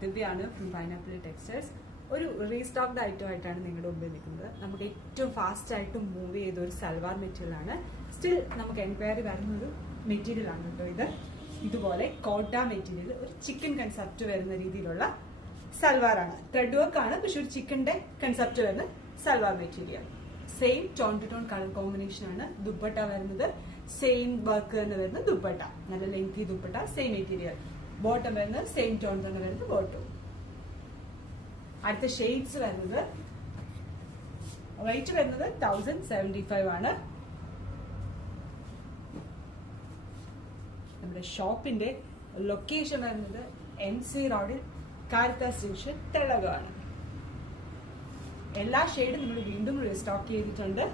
ദിവ്യാണ് from pineapple textiles. ഒരു restocked item ആയിട്ടാണ് നിങ്ങളുടെ മുമ്പിൽ നിൽക്കുന്നത്. നമുക്ക് ഏറ്റവും ഫാസ്റ്റ് ആയിട്ട് മൂവ് ചെയ്ത ഒരു സൽവാർ മെറ്റീരിയൽ ആണ്. സ്റ്റിൽ നമുക്ക് എൻക്വയറി വരുന്നൊരു മെറ്റീരിയൽ ആണ് കേട്ടോ ഇത്. ഇതുപോലെ കോട്ട മെറ്റീരിയൽ, ഒരു ചിക്കൻ കൺസെപ്റ്റ് വരുന്ന രീതിയിലുള്ള സൽവാർ ആണ്. ത്രെഡ് വർക്ക് ആണ്, പക്ഷെ ഒരു ചിക്കന്റെ കൺസെപ്റ്റ് വരുന്ന salwar material. Same tone to tone colour combination ആണ്. ദുപ്പട്ട വരുന്നത് സെയിം വർക്ക് തന്നെ വരുന്ന ദുപ്പട്ട, നല്ല lengthy dupatta, same material. Bottom വരുന്നത് സെയിം ടോൺ തന്നെ വരുന്ന ബോട്ടം. അടുത്ത ഷെയ്ഡ്സ് വരുന്നത് റേറ്റ് വരുന്നത് 1075 ആണ്. നമ്മുടെ ഷോപ്പിന്റെ ലൊക്കേഷൻ വരുന്നത് MC റോഡിൽ കാരിത്താസ് ജംഗ്ഷൻ, തെളകാണ്. എല്ലാ ഷെയ്ഡും നമ്മൾ വീണ്ടും റീസ്റ്റോക്ക് ചെയ്തിട്ടുണ്ട്.